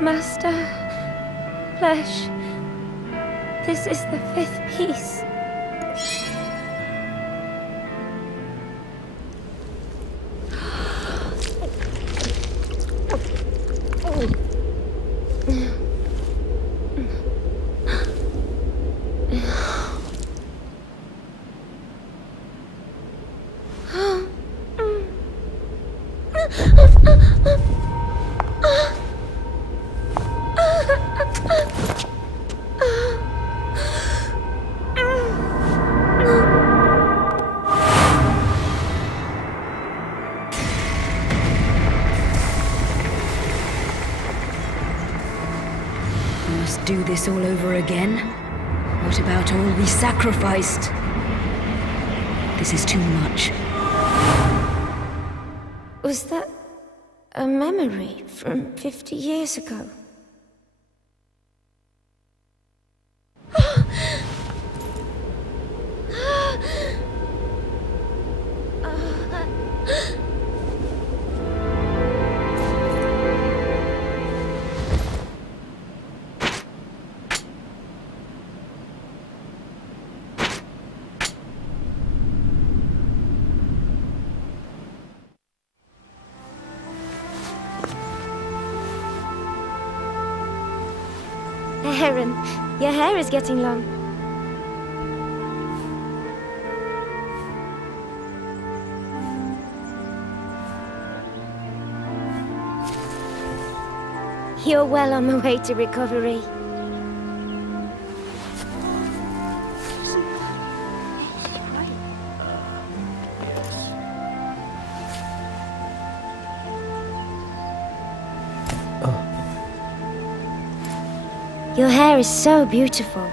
Master, Flesh, this is the 5th piece. Do this all over again? What about all we sacrificed? This is too much. Was that a memory from 50 years ago? Aaron, your hair is getting long. You're well on the way to recovery. Your hair is so beautiful.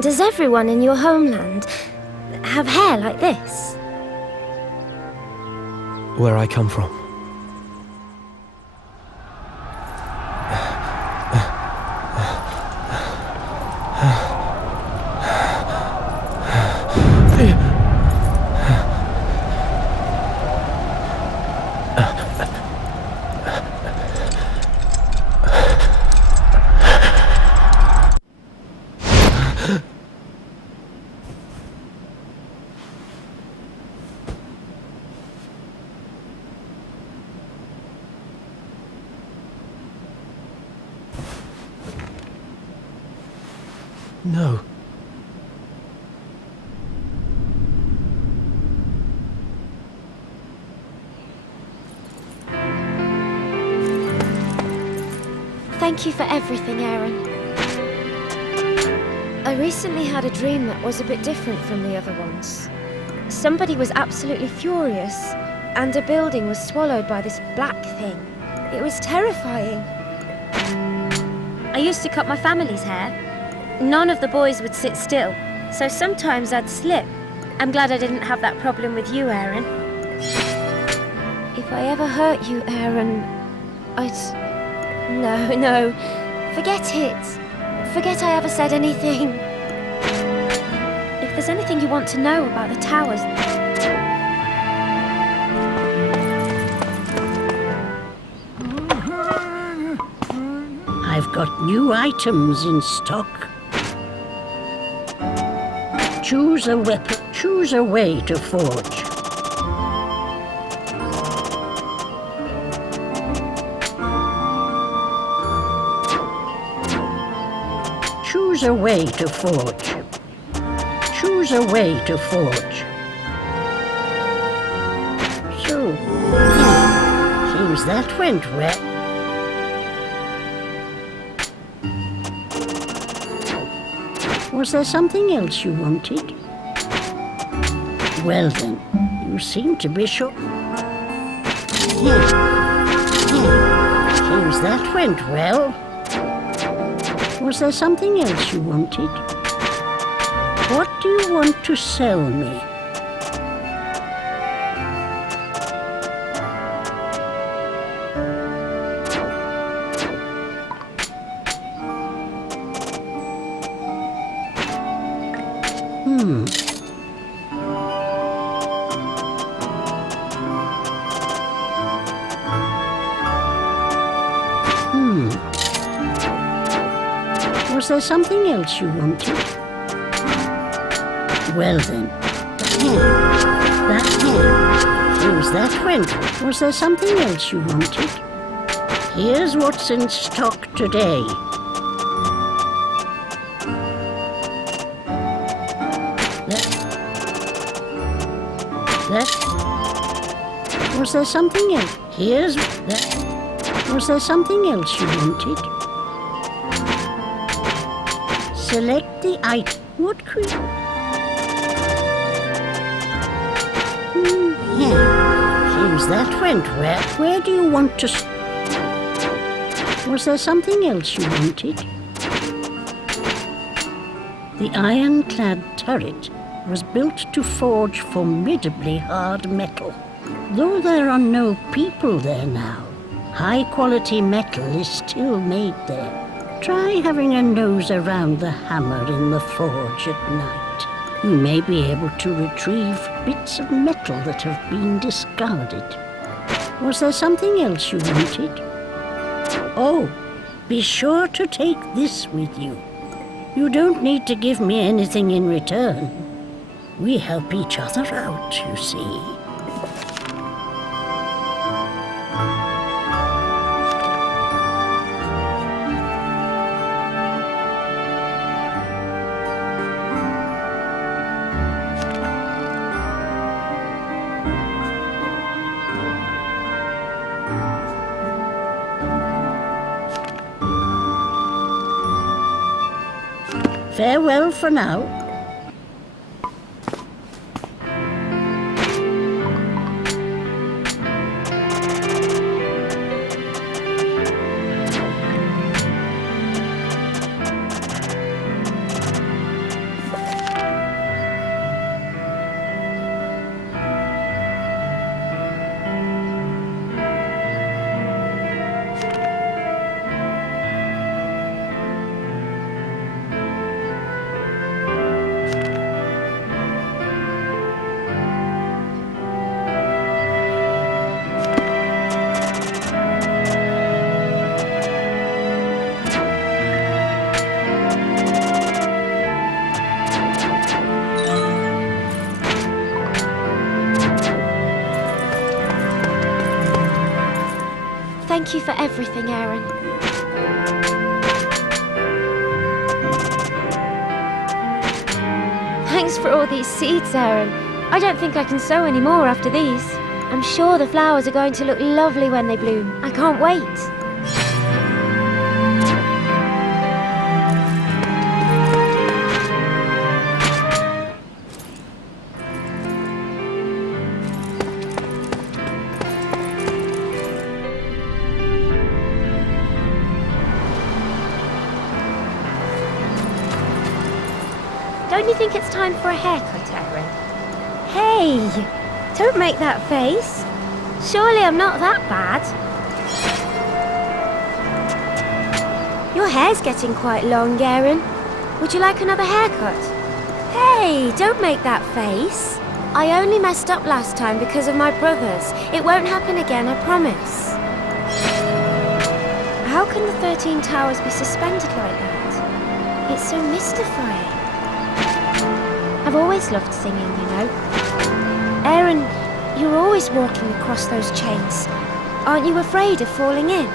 Does everyone in your homeland have hair like this? Where I come from. No. Thank you for everything, Aaron. I recently had a dream that was a bit different from the other ones. Somebody was absolutely furious, and a building was swallowed by this black thing. It was terrifying. I used to cut my family's hair. None of the boys would sit still, so sometimes I'd slip. I'm glad I didn't have that problem with you, Aaron. If I ever hurt you, Aaron, No. Forget it. Forget I ever said anything. If there's anything you want to know about the towers... I've got new items in stock. Choose a weapon. Choose a way to forge. Choose a way to forge. Choose a way to forge. So, seems that went well. Was there something else you wanted? Well then, you seem to be sure. Seems that went well. Was there something else you wanted? What do you want to sell me? Was there something else you wanted? Well then, that hand. Here's that went. Was there something else you wanted? Here's what's in stock today. That. Was there something else? Here's that. Was there something else you wanted? Select the item. What Here's that went. Where do you want to... Was there something else you wanted? The iron-clad turret was built to forge formidably hard metal. Though there are no people there now, high-quality metal is still made there. Try having a nose around the hammer in the forge at night. You may be able to retrieve bits of metal that have been discarded. Was there something else you wanted? Oh, be sure to take this with you. You don't need to give me anything in return. We help each other out, you see. Farewell for now. Thank you for everything, Aaron. Thanks for all these seeds, Aaron. I don't think I can sow any more after these. I'm sure the flowers are going to look lovely when they bloom. I can't wait. Don't you think it's time for a haircut, Aaron? Hey! Don't make that face. Surely I'm not that bad. Your hair's getting quite long, Aaron. Would you like another haircut? Hey! Don't make that face. I only messed up last time because of my brothers. It won't happen again, I promise. How can the 13 towers be suspended like that? It's so mystifying. I've always loved singing, you know. Aaron, you're always walking across those chains. Aren't you afraid of falling in?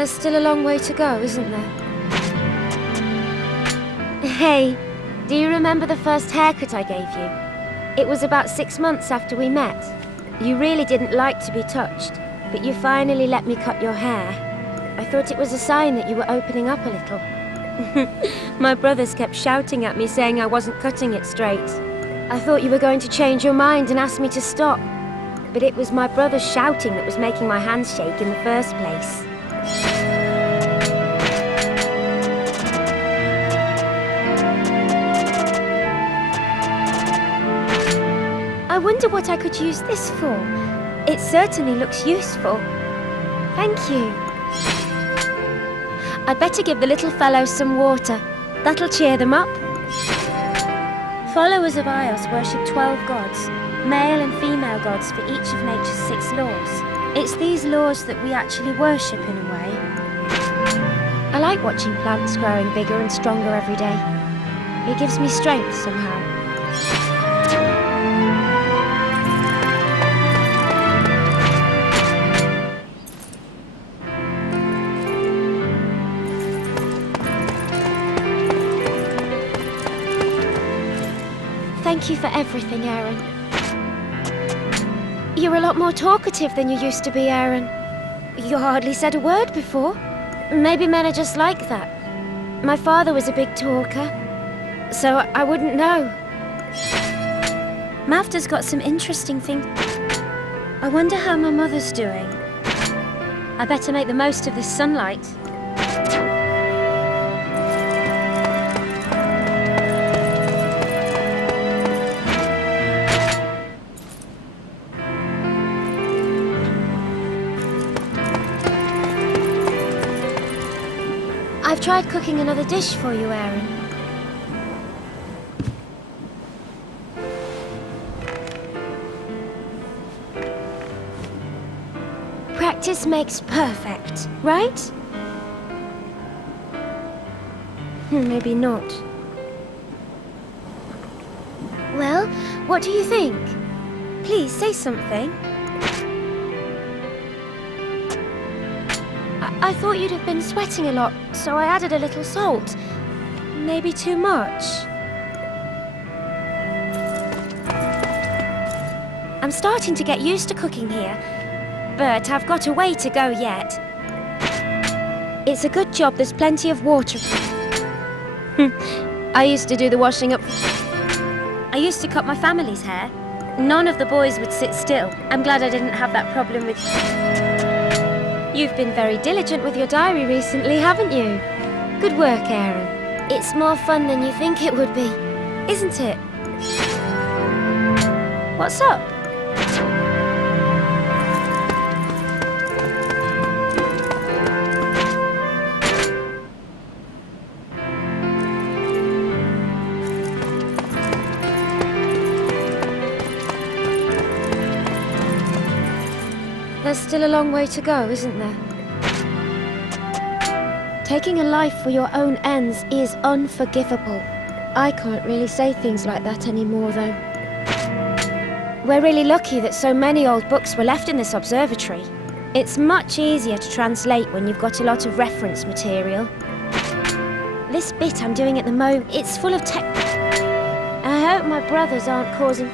There's still a long way to go, isn't there? Hey, do you remember the first haircut I gave you? It was about 6 months after we met. You really didn't like to be touched, but you finally let me cut your hair. I thought it was a sign that you were opening up a little. My brothers kept shouting at me saying I wasn't cutting it straight. I thought you were going to change your mind and ask me to stop. But it was my brother's shouting that was making my hands shake in the first place. I wonder what I could use this for. It certainly looks useful. Thank you. I'd better give the little fellows some water. That'll cheer them up. Followers of Ios worship 12 gods, male and female gods for each of nature's 6 laws. It's these laws that we actually worship in a way. I like watching plants growing bigger and stronger every day. It gives me strength somehow. Thank you for everything, Aaron. You're a lot more talkative than you used to be, Aaron. You hardly said a word before. Maybe men are just like that. My father was a big talker, so I wouldn't know. Mafta's got some interesting things. I wonder how my mother's doing. I better make the most of this sunlight. I've tried cooking another dish for you, Aaron. Practice makes perfect, right? Maybe not. Well, what do you think? Please say something. I thought you'd have been sweating a lot, so I added a little salt. Maybe too much. I'm starting to get used to cooking here, but I've got a way to go yet. It's a good job there's plenty of water. I used to do the washing up. I used to cut my family's hair. None of the boys would sit still. I'm glad I didn't have that problem with... You've been very diligent with your diary recently, haven't you? Good work, Aaron. It's more fun than you think it would be, isn't it? What's up? There's still a long way to go, isn't there? Taking a life for your own ends is unforgivable. I can't really say things like that anymore, though. We're really lucky that so many old books were left in this observatory. It's much easier to translate when you've got a lot of reference material. This bit I'm doing at the moment, it's full of tech. I hope my brothers aren't causing...